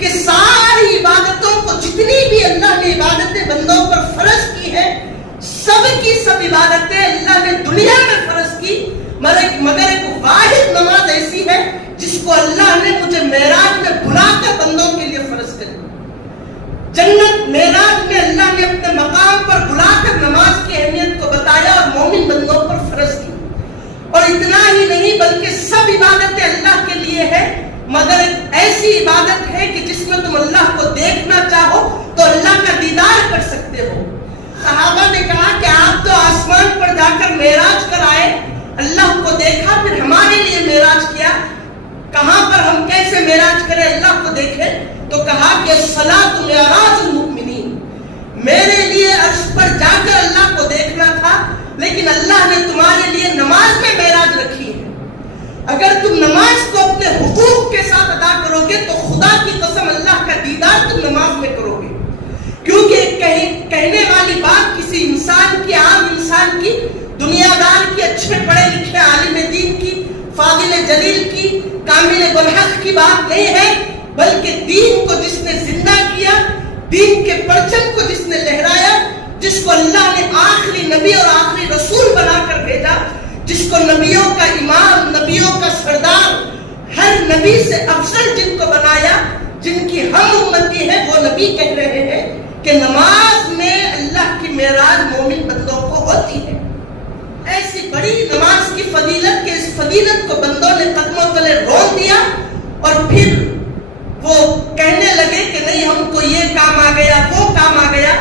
کہ ساری عبادتوں کو جتنی بھی اللہ نے عبادتیں بندوں پر فرض کی ہے سب کی سب عبادتیں اللہ نے دنیا میں فرض کی، مگر ایک واحد نماز ایسی ہے جس کو اللہ نے مجھے معراج میں بلا کر بندوں کے لیے فرض کر دی۔ جنت معراج میں اللہ نے اپنے مقام پر بلا کر نماز کی اہمیت کو بتایا اور مومن بندوں پر فرض کی۔ اور اتنا ہی نہیں بلکہ سب عبادتیں اللہ کے لیے ہے، مگر ایک ایسی عبادت ہے کہ جس میں تم اللہ کو دیکھنا چاہو تو اللہ کا دیدار کر سکتے ہو۔ صحابہ نے کہا کہ آپ تو آسمان پر جا کر معراج کر آئے، اللہ کو دیکھا، پھر ہمارے لیے معراج کیا، کہاں پر ہم کیسے معراج کریں اللہ کو دیکھیں؟ تو کہا کہ الصلاۃ معراج المؤمنین، میرے لیے عرش پر جا کر اللہ کو دیکھنا تھا، لیکن اللہ نے تمہارے لیے نماز میں معراج رکھی ہے۔ اگر تم نماز کو اپنے حقوق کے ساتھ ادا کرو گے تو خدا کی قسم اللہ کا دیدار تم نماز میں کرو گے، کیونکہ کہنے والی بات کسی انسان کی، عام انسان کی، دنیا دار کی، اچھے پڑھے لکھے عالم دین کی، فاضل جلیل کی، کامل بالحق کی بات نہیں ہے، بلکہ دین کو جس نے زندہ کیا، دین کے پرچم کو جس نے لہرایا، جس کو اللہ نے آخری نبی اور آخری رسول بنا کر بھیجا، جس کو نبیوں کا امام، نبیوں کا سردار، ہر نبی سے افضل جن کو بنایا، جن کی ہم امتی ہے، وہ نبی کہہ رہے ہیں کہ نماز میں اللہ کی معراج مومن بندوں کو ہوتی ہے۔ ایسی بڑی نماز کی فضیلت کہ اس فضیلت کو بندوں نے قدموں تلے رون دیا اور پھر وہ کہنے لگے کہ نہیں ہم کو یہ کام آ گیا، وہ کام آ گیا۔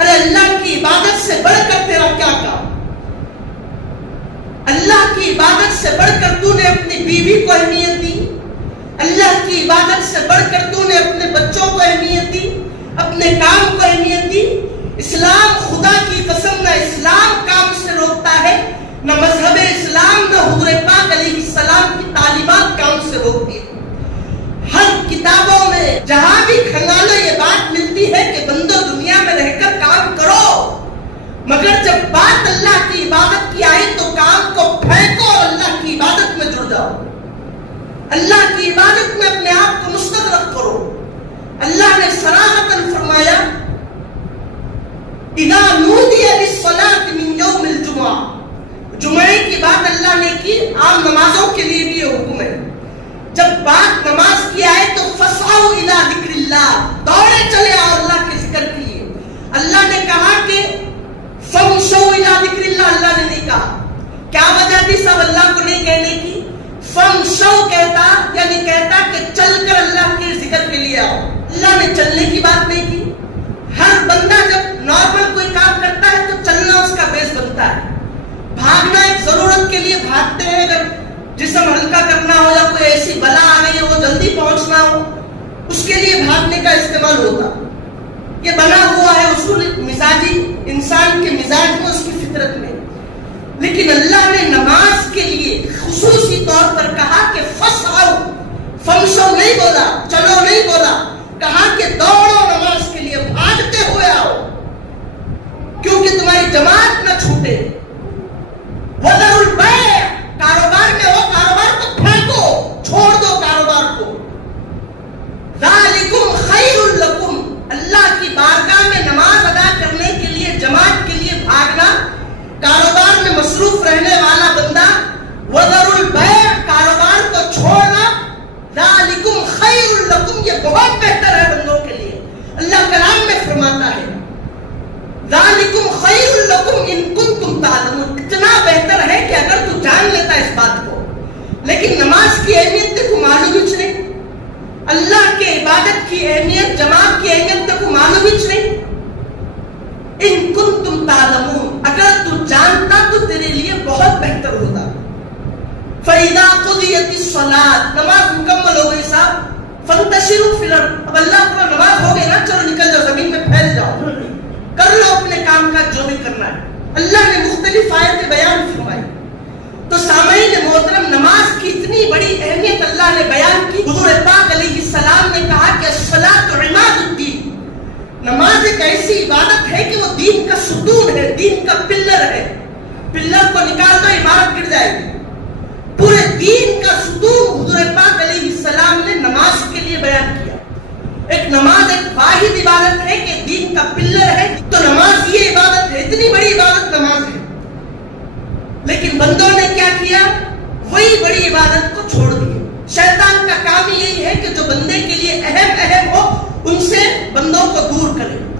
ارے اللہ کی عبادت سے بڑھ کر تیرا کیا کام؟ اللہ کی عبادت سے بڑھ کر تو نے اپنی بیوی کو اہمیت دی، اللہ کی عبادت سے بڑھ کر تو نے اپنے بچوں کو اہمیت دی، اپنے کام کو اہمیت دی۔ اسلام خدا کی قسم نہ اسلام کام سے روکتا ہے، نہ مذہب اسلام، نہ حضور پاک علیہ السلام کی تعلیمات کام سے روکتی ہے۔ ہر کتابوں میں جہاں بھی کھنگالو یہ بات ملتی ہے کہ بندو دنیا میں رہ کر کام کرو، مگر جب بات اللہ کی عبادت کی آئی تو کام کو پھینکو اور اللہ کی عبادت میں جڑ جاؤ، اللہ کی عبادت میں اپنے آپ کو مستغرق کرو۔ اللہ نے صراحتاً فرمایا اذا نودی للصلاۃ من یوم الجمعہ، جمعے کی بات اللہ نے کی، عام نمازوں کے لیے بھی یہ حکم ہے۔ جب بات نماز کی آئے تو فسعوا الی ذکر اللہ، دوڑے چلے آؤ اللہ کے ذکر کے لیے۔ اللہ نے کہا کہ فمشوا الی ذکر اللہ، اللہ نے نہیں کہا۔ کیا وجہ تھی سب اللہ کو نہیں کہنے کی؟ فمشوا کہتا یعنی کہتا کہ چل کر اللہ کے ذکر کے لیے آؤ، اللہ نے چلنے کی بات نہیں کی۔ ہر بندہ جب نارمل کوئی کام کرتا ہے تو چلنا اس کا بیس بنتا ہے، بھاگنا ایک ضرورت کے لیے بھاگتے ہیں، اگر جسم ہلکا کرنا ہو یا کوئی ایسی بلا آ رہی ہو جلدی پہنچنا ہو اس کے لیے بھاگنے کا استعمال ہوتا، یہ بنا ہوا ہے اصول مزاجی انسان کے مزاج میں، اس کی فطرت میں۔ لیکن اللہ نے نماز کے لیے خصوصی طور پر کہا کہ فسعوا، فمشوا نہیں بولا، چلو نہیں بولا، کہا کہ دوڑو نماز کے لیے، بھاگتے ہوئے آؤ کیونکہ تمہاری جماعت نہ چھوٹے۔ وَذَرُوا الْبَيْعَ، کاروبار میں ہو کاروبار کو پھینکو، چھوڑ دو کاروبار کو۔ ذَلِكُمْ خَيْرٌ لَكُمْ، اللہ کی بارگاہ میں نماز ادا کرنے کے لیے، جماعت کے لیے بھاگنا، کاروبار میں مصروف رہنے والا بندہ، وَذَرُوا الْبَيْعَ، کاروبار کو چھوڑنا، ذَلِكُمْ خَيْرٌ لَكُمْ، یہ بہت بہتر ہے بندوں کے لیے۔ اللہ کلام میں فرماتا ہے ذَلِكُمْ خَيْرٌ لَكُمْ إِن كُنتُمْ تَعْلَمُونَ، اتنا بہتر ہے کہ اگر تو جان لیتا اس بات کو۔ لیکن نماز کی اہمیت تک معلوم ہی نہیں، اللہ کے عبادت کی اہمیت، جماعت کی اہمیت تک معلوم ہی نہیں۔ ان کنتم تعلمون، اگر تو جانتا تو تیرے لیے بہت بہتر ہوتا۔ فَإِذَا قُضِيَتِ الصَّلَاةُ، نماز مکمل ہو گئی صاحب، فَانْتَشِرُوا فِي الْأَرْضِ، اب اللہ کا نماز ہو گئی نا، چلو نکل جاؤ زمین میں پھیل جاؤ، کر لو اپنے کام کا جو بھی کرنا ہے۔ اللہ نے مختلف آیتیں بیان فرمائی۔ تو سامعین محترم، نماز کی اتنی بڑی اہمیت اللہ نے بیان کی۔ حضور پاک علیہ السلام نے کہا کہ الصلاۃ عماد الدین، نماز ایک ایسی عبادت ہے کہ وہ دین کا ستون ہے، دین کا پلر ہے۔ پلر کو نکال دو عمارت گر جائے گی۔ پورے دین کا ستون حضور پاک علیہ السلام نے نماز کے لیے بیان کیا۔ ایک نماز ایک واحد عبادت ہے کہ دین کا پلر ہے، تو نماز یہ عبادت ہے، اتنی بڑی عبادت نماز ہے، لیکن بندوں نے کیا کیا؟ وہی بڑی عبادت کو چھوڑ دیا۔ شیطان کا کام یہی ہے کہ جو بندے کے لیے اہم ہو ان سے بندوں کو دور کرے۔